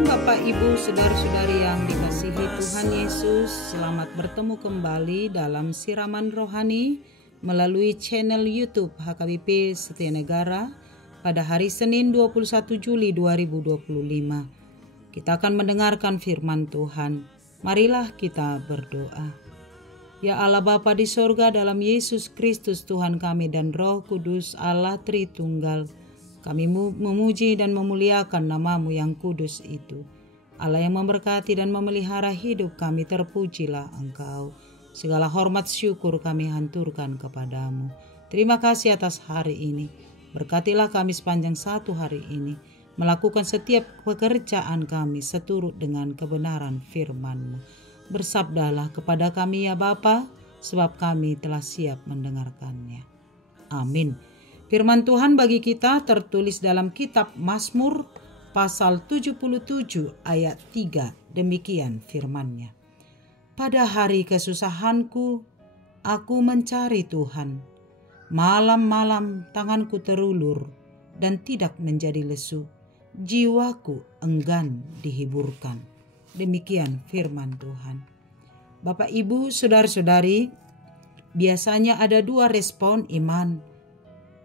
Shalom Bapak Ibu Saudara-saudari yang dikasihi Tuhan Yesus. Selamat bertemu kembali dalam siraman rohani melalui channel YouTube HKBP Setia Negara pada hari Senin 21 Juli 2025. Kita akan mendengarkan firman Tuhan. Marilah kita berdoa. Ya Allah Bapa di sorga, dalam Yesus Kristus Tuhan kami dan Roh Kudus Allah Tritunggal, kami memuji dan memuliakan nama-Mu yang kudus itu. Allah yang memberkati dan memelihara hidup kami, terpujilah Engkau. Segala hormat syukur kami hanturkan kepadamu. Terima kasih atas hari ini. Berkatilah kami sepanjang satu hari ini, melakukan setiap pekerjaan kami seturut dengan kebenaran firman-Mu. Bersabdalah kepada kami ya Bapa, sebab kami telah siap mendengarkannya. Amin. Firman Tuhan bagi kita tertulis dalam kitab Mazmur pasal 77 ayat 3. Demikian firman-Nya. Pada hari kesusahanku, aku mencari Tuhan. Malam-malam tanganku terulur dan tidak menjadi lesu. Jiwaku enggan dihiburkan. Demikian firman Tuhan. Bapak, Ibu, Saudara-saudari, biasanya ada dua respon iman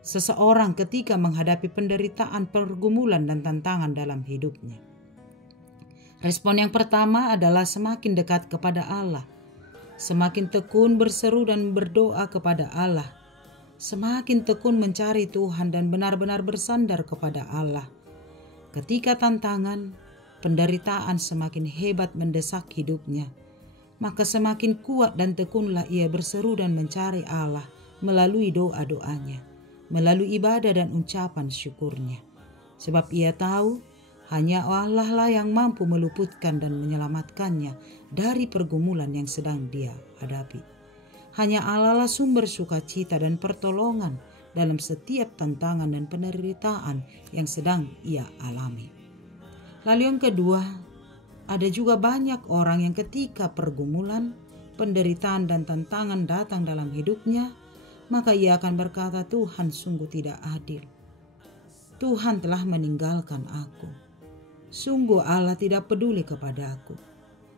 seseorang ketika menghadapi penderitaan, pergumulan, dan tantangan dalam hidupnya. Respon yang pertama adalah semakin dekat kepada Allah, semakin tekun berseru dan berdoa kepada Allah, semakin tekun mencari Tuhan dan benar-benar bersandar kepada Allah. Ketika tantangan, penderitaan semakin hebat mendesak hidupnya, maka semakin kuat dan tekunlah ia berseru dan mencari Allah melalui doa-doanya, melalui ibadah dan ucapan syukurnya. Sebab ia tahu hanya Allah lah yang mampu meluputkan dan menyelamatkannya dari pergumulan yang sedang dia hadapi. Hanya Allah lah sumber sukacita dan pertolongan dalam setiap tantangan dan penderitaan yang sedang ia alami. Lalu yang kedua, ada juga banyak orang yang ketika pergumulan, penderitaan dan tantangan datang dalam hidupnya, maka ia akan berkata, Tuhan sungguh tidak adil. Tuhan telah meninggalkan aku. Sungguh Allah tidak peduli kepada aku.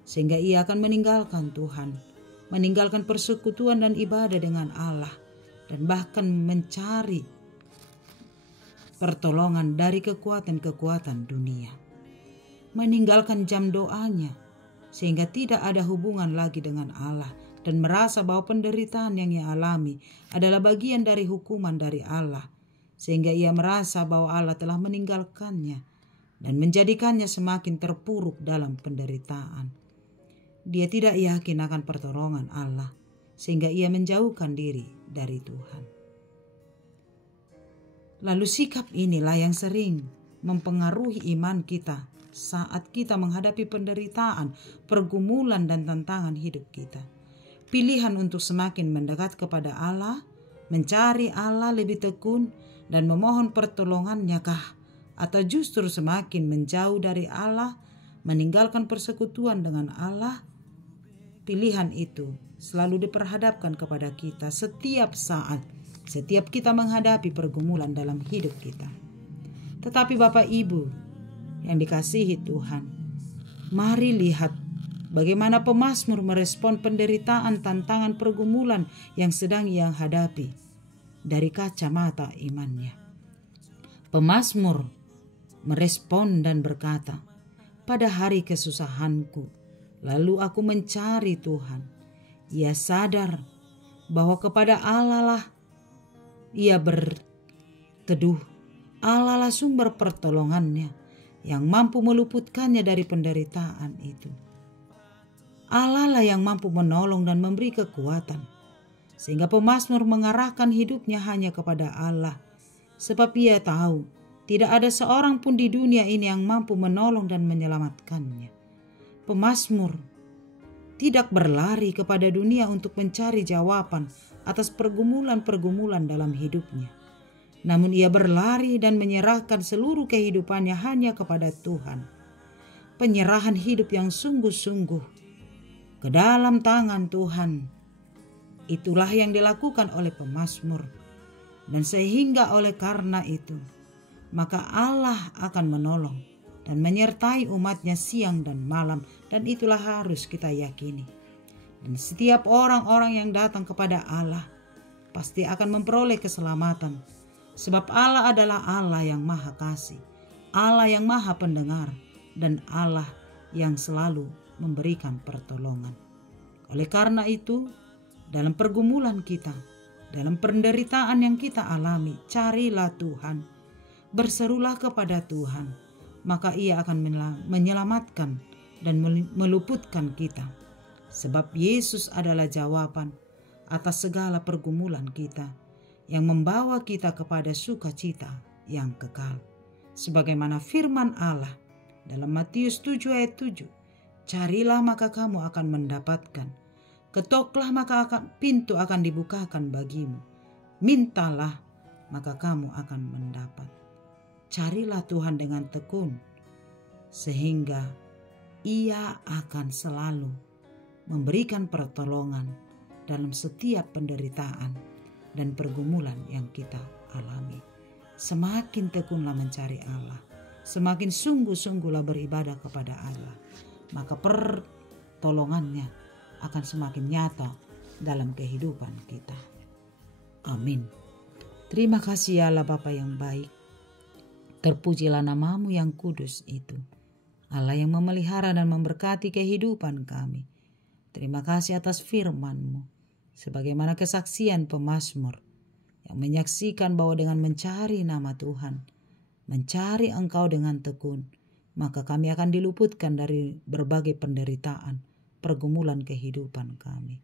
Sehingga ia akan meninggalkan Tuhan, meninggalkan persekutuan dan ibadah dengan Allah, dan bahkan mencari pertolongan dari kekuatan-kekuatan dunia. Meninggalkan jam doanya, sehingga tidak ada hubungan lagi dengan Allah, dan merasa bahwa penderitaan yang ia alami adalah bagian dari hukuman dari Allah, sehingga ia merasa bahwa Allah telah meninggalkannya dan menjadikannya semakin terpuruk dalam penderitaan. Dia tidak yakin akan pertolongan Allah, sehingga ia menjauhkan diri dari Tuhan. Lalu sikap inilah yang sering mempengaruhi iman kita saat kita menghadapi penderitaan, pergumulan, dan tantangan hidup kita. Pilihan untuk semakin mendekat kepada Allah, mencari Allah lebih tekun dan memohon pertolongannya kah? Atau justru semakin menjauh dari Allah, meninggalkan persekutuan dengan Allah? Pilihan itu selalu diperhadapkan kepada kita setiap saat, setiap kita menghadapi pergumulan dalam hidup kita. Tetapi Bapak Ibu yang dikasihi Tuhan, mari lihat bagaimana pemazmur merespon penderitaan, tantangan, pergumulan yang sedang ia hadapi dari kacamata imannya. Pemazmur merespon dan berkata, pada hari kesusahanku, lalu aku mencari Tuhan. Ia sadar bahwa kepada Allah lah ia berteduh. Allah lah sumber pertolongannya yang mampu meluputkannya dari penderitaan itu. Allah lah yang mampu menolong dan memberi kekuatan, sehingga pemazmur mengarahkan hidupnya hanya kepada Allah, sebab ia tahu tidak ada seorang pun di dunia ini yang mampu menolong dan menyelamatkannya. Pemazmur tidak berlari kepada dunia untuk mencari jawaban atas pergumulan-pergumulan dalam hidupnya, namun ia berlari dan menyerahkan seluruh kehidupannya hanya kepada Tuhan. Penyerahan hidup yang sungguh-sungguh ke dalam tangan Tuhan, itulah yang dilakukan oleh pemazmur. Dan sehingga oleh karena itu, maka Allah akan menolong dan menyertai umatnya siang dan malam, dan itulah harus kita yakini. Dan setiap orang-orang yang datang kepada Allah pasti akan memperoleh keselamatan, sebab Allah adalah Allah yang maha kasih, Allah yang maha pendengar, dan Allah yang selalu memberikan pertolongan. Oleh karena itu, dalam pergumulan kita, dalam penderitaan yang kita alami, carilah Tuhan, berserulah kepada Tuhan, maka Ia akan menyelamatkan dan meluputkan kita. Sebab Yesus adalah jawaban atas segala pergumulan kita, yang membawa kita kepada sukacita yang kekal. Sebagaimana firman Allah dalam Matius 7 ayat 7, carilah maka kamu akan mendapatkan, ketoklah maka pintu akan dibukakan bagimu, mintalah maka kamu akan mendapat. Carilah Tuhan dengan tekun, sehingga Ia akan selalu memberikan pertolongan dalam setiap penderitaan dan pergumulan yang kita alami. Semakin tekunlah mencari Allah, semakin sungguh-sungguhlah beribadah kepada Allah, maka pertolongannya akan semakin nyata dalam kehidupan kita. Amin. Terima kasih ya Allah Bapa yang baik. Terpujilah namamu yang kudus itu, Allah yang memelihara dan memberkati kehidupan kami. Terima kasih atas firman-Mu, sebagaimana kesaksian pemazmur yang menyaksikan bahwa dengan mencari nama Tuhan, mencari Engkau dengan tekun, maka kami akan diluputkan dari berbagai penderitaan, pergumulan kehidupan kami.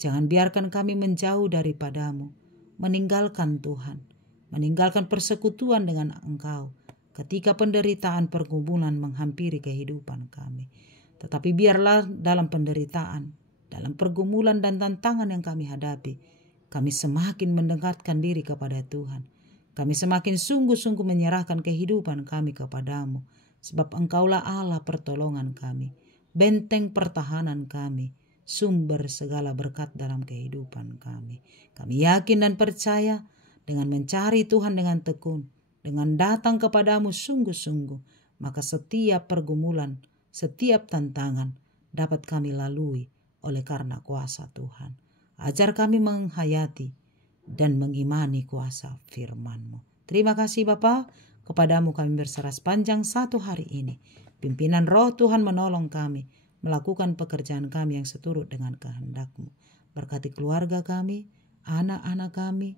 Jangan biarkan kami menjauh daripadamu, meninggalkan Tuhan, meninggalkan persekutuan dengan Engkau ketika penderitaan pergumulan menghampiri kehidupan kami. Tetapi biarlah dalam penderitaan, dalam pergumulan dan tantangan yang kami hadapi, kami semakin mendekatkan diri kepada Tuhan. Kami semakin sungguh-sungguh menyerahkan kehidupan kami kepadamu, sebab Engkaulah Allah pertolongan kami, benteng pertahanan kami, sumber segala berkat dalam kehidupan kami. Kami yakin dan percaya dengan mencari Tuhan dengan tekun, dengan datang kepadamu sungguh-sungguh, maka setiap pergumulan, setiap tantangan dapat kami lalui oleh karena kuasa Tuhan. Ajar kami menghayati dan mengimani kuasa firman-Mu. Terima kasih Bapa, kepadamu kami berserah sepanjang satu hari ini. Pimpinan Roh Tuhan menolong kami melakukan pekerjaan kami yang seturut dengan kehendak-Mu. Berkati keluarga kami, anak-anak kami,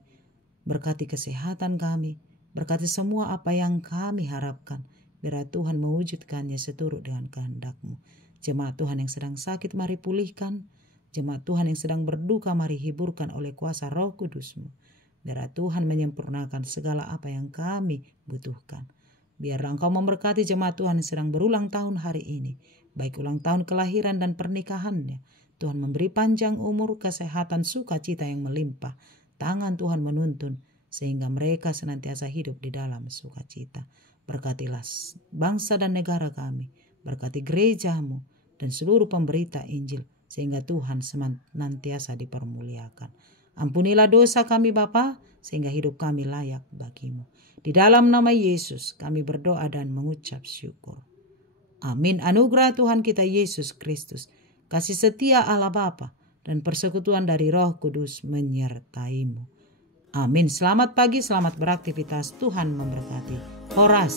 berkati kesehatan kami, berkati semua apa yang kami harapkan. Biar Tuhan mewujudkannya seturut dengan kehendak-Mu. Jemaat Tuhan yang sedang sakit mari pulihkan. Jemaat Tuhan yang sedang berduka mari hiburkan oleh kuasa Roh Kudus-Mu. Biar Tuhan menyempurnakan segala apa yang kami butuhkan. Biar Engkau memberkati jemaat Tuhan yang sedang berulang tahun hari ini, baik ulang tahun kelahiran dan pernikahannya. Tuhan memberi panjang umur, kesehatan, sukacita yang melimpah. Tangan Tuhan menuntun sehingga mereka senantiasa hidup di dalam sukacita. Berkatilah bangsa dan negara kami, berkati gereja-Mu dan seluruh pemberita Injil, sehingga Tuhan senantiasa dipermuliakan. Ampunilah dosa kami Bapa, sehingga hidup kami layak bagi-Mu. Di dalam nama Yesus kami berdoa dan mengucap syukur. Amin. Anugerah Tuhan kita Yesus Kristus, kasih setia Allah Bapa, dan persekutuan dari Roh Kudus menyertai-Mu. Amin. Selamat pagi, selamat beraktivitas. Tuhan memberkati. Horas.